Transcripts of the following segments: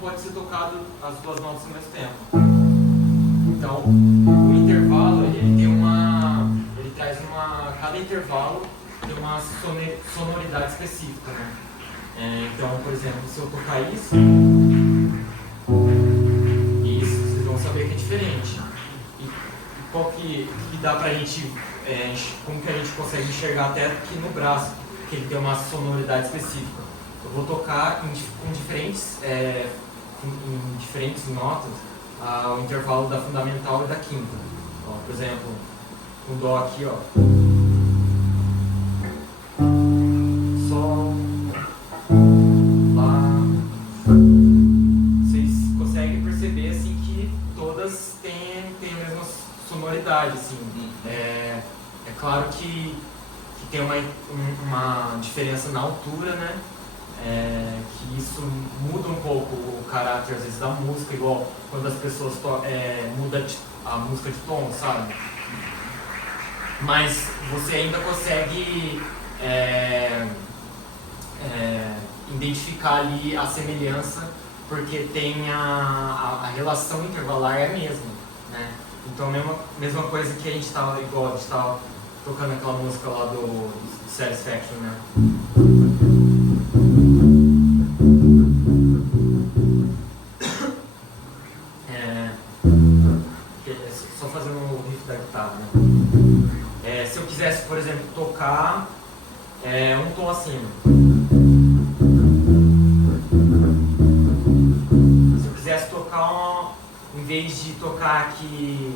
pode ser tocado as duas notas ao mesmo tempo. Então, o intervalo, ele traz cada intervalo tem uma sonoridade específica, né? Então, por exemplo, se eu tocar isso, vocês vão saber que é diferente. E qual que dá pra gente, como que a gente consegue enxergar até aqui no braço, que ele tem uma sonoridade específica. Eu vou tocar em diferentes notas o intervalo da fundamental e da quinta. Ó, por exemplo, o Dó aqui, ó. Sol, Lá. Vocês conseguem perceber assim que todas têm a mesma sonoridade, assim. É claro que tem uma diferença na altura, né? Que isso muda um pouco o caráter, às vezes, da música, igual quando as pessoas mudam a música de tom, sabe? Mas você ainda consegue identificar ali a semelhança, porque tem a relação intervalar é a mesma, né? Então a mesma coisa que a gente estava tocando aquela música lá do Satisfaction, né? Só fazendo um riff da guitarra, né? Se eu quisesse, por exemplo, tocar um tom acima. Se eu quisesse tocar, em vez de tocar aqui,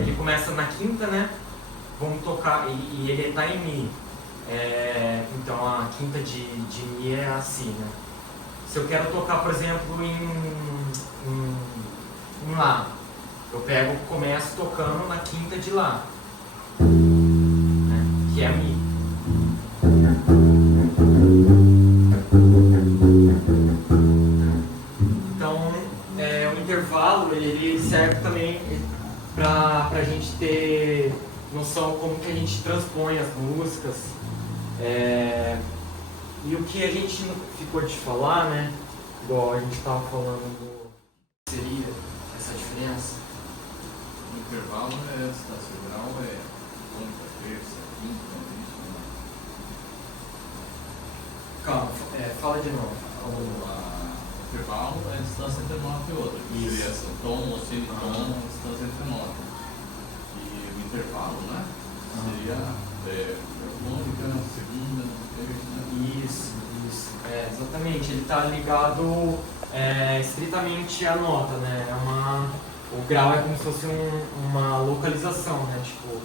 ele começa na quinta, né? Vamos tocar, e ele está em Mi. Então a quinta de Mi é a Si, né? Se eu quero tocar, por exemplo, em Lá, eu começo tocando na quinta de Lá, né? Que é a Mi. Então, o intervalo ele serve também para a gente ter noção como que a gente transpõe as músicas. E o que a gente não ficou de falar, né? Igual a gente estava falando seria essa diferença. O intervalo é esta, o grau é quinta, terça, quinta, isso, né? Calma, fala de novo. O intervalo é a distância entre uma nota e outra. Seria essa, tom, semitom, distância entre notas. E o intervalo, né? Seria harmônica, segunda, terça, né? Isso. Exatamente. Ele está ligado estritamente à nota, né? O grau é como se fosse uma localização, né? Tipo,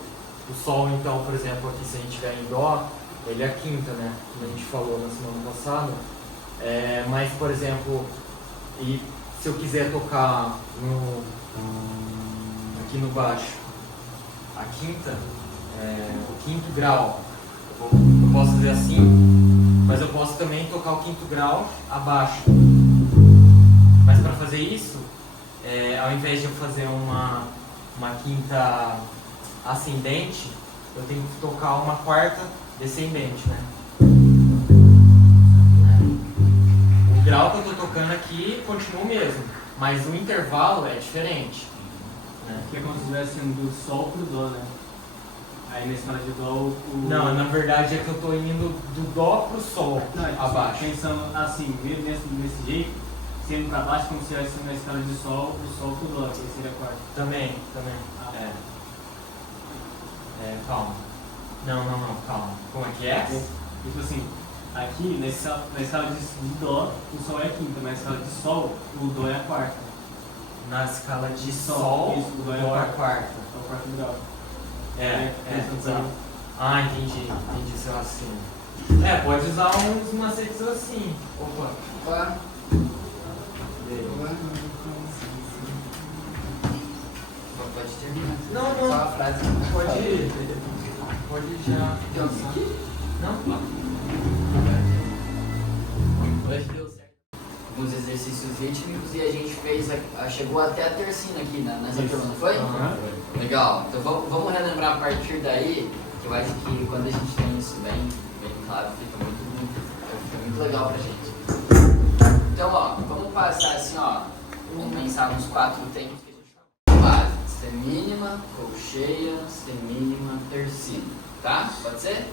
o Sol, então, por exemplo, aqui se a gente estiver em Dó, ele é a quinta, né? Como a gente falou na semana passada. Mas, por exemplo, se eu quiser tocar aqui no baixo, a quinta, o quinto grau, eu posso fazer assim, mas eu posso também tocar o quinto grau abaixo. Mas para fazer isso, ao invés de eu fazer uma quinta ascendente, eu tenho que tocar uma quarta descendente, né? O grau que eu estou tocando aqui continua o mesmo, mas o intervalo é diferente, né? Que é como se estivesse indo do Sol pro Dó, né? Aí na escala de Dó Não, na verdade é que eu estou indo do Dó pro Sol, abaixo. Pensando assim, mesmo desse jeito, sendo para baixo como se estivesse na escala de Sol, do Sol pro Dó, que seria a quarta. Também. Calma. Não, calma. Como é que é? Tipo assim, aqui na escala de Dó, o Sol é a quinta, mas na escala de Sol, o Dó é a quarta. Na escala de Sol, isso, o Dó é a quarta. É o quarto grau. Exato. Entendi seu raciocínio. Pode usar uns macetes assim. Opa. E aí? Pode terminar. Não. Só a frase. Pode já. Não? Hoje deu certo. Alguns exercícios rítmicos e a gente chegou até a tercina aqui nessa turma, não foi? Legal. Então vamos relembrar a partir daí, que eu acho que quando a gente tem isso bem claro, fica muito legal pra gente. Então, vamos passar assim, ó, vamos pensar nos 4 tempos que a gente fala. Base, semínima, colcheia, semínima, tercina, tá? Pode ser?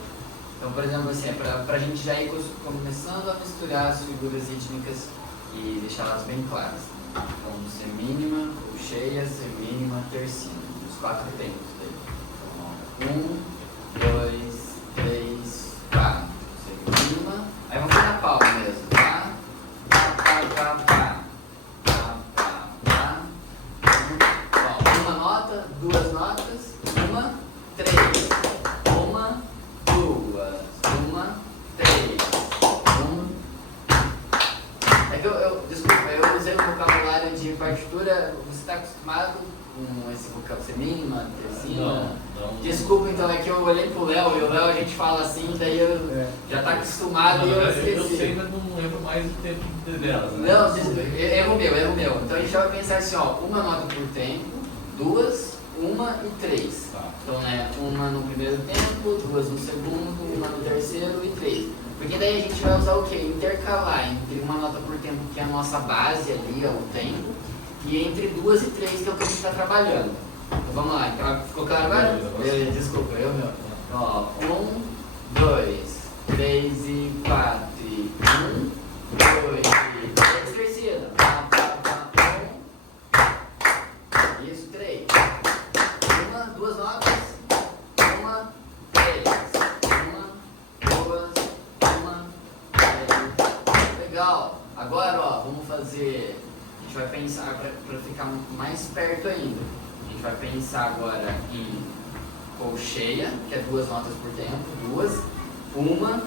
Então, por exemplo, assim, pra gente já ir começando a misturar as figuras rítmicas e deixá-las bem claras. Então, semínima, colcheia, semínima, tercina, os 4 tempos dele. Então, 1, 2, 3, 4. Semínima, aí vamos fazer na palma mesmo, tá? Ó, uma nota, 2 notas, 1, 3, 1, 2, 1, 3, 1. É que desculpa, eu usei o vocabulário de partitura, você está acostumado com esse vocabulário semínima, tercina? Não. Desculpa, então, é que eu olhei pro Léo e o Léo a gente fala assim, daí eu já tá acostumado e eu esqueci. Eu sei, mas não lembro mais o tempo delas, né? Não, erro meu. Então a gente vai pensar assim, ó, uma nota por tempo, 2, 1 e 3. Tá. Então, né, uma no primeiro tempo, 2 no segundo, uma no terceiro e 3. Porque daí a gente vai usar o quê? Intercalar entre uma nota por tempo, que é a nossa base ali, ó, o tempo, e entre 2 e 3, que é o que a gente está trabalhando. Então vamos lá, então, ficou claro agora? Desculpa, eu meu. Então, ó, 1, 2, 3 e 4 e 1, 2 e 3, terceira. 1, isso, 3. 1, 2 notas, 1, 3. 1, 2, 1, 3. Legal. Agora, ó, vamos fazer. A gente vai pensar para ficar mais perto ainda. A gente vai pensar agora em colcheia, que é 2 notas por tempo, 2, 1,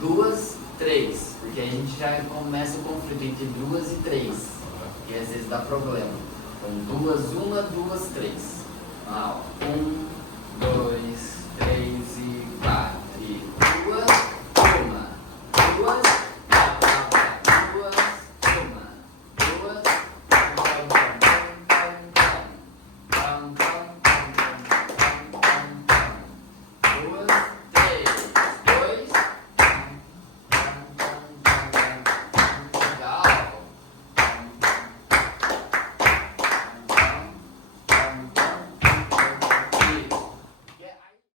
2, 3, porque aí a gente já começa o conflito entre 2 e 3, que às vezes dá problema. Então 2, 1, 2, 3. 1, 2,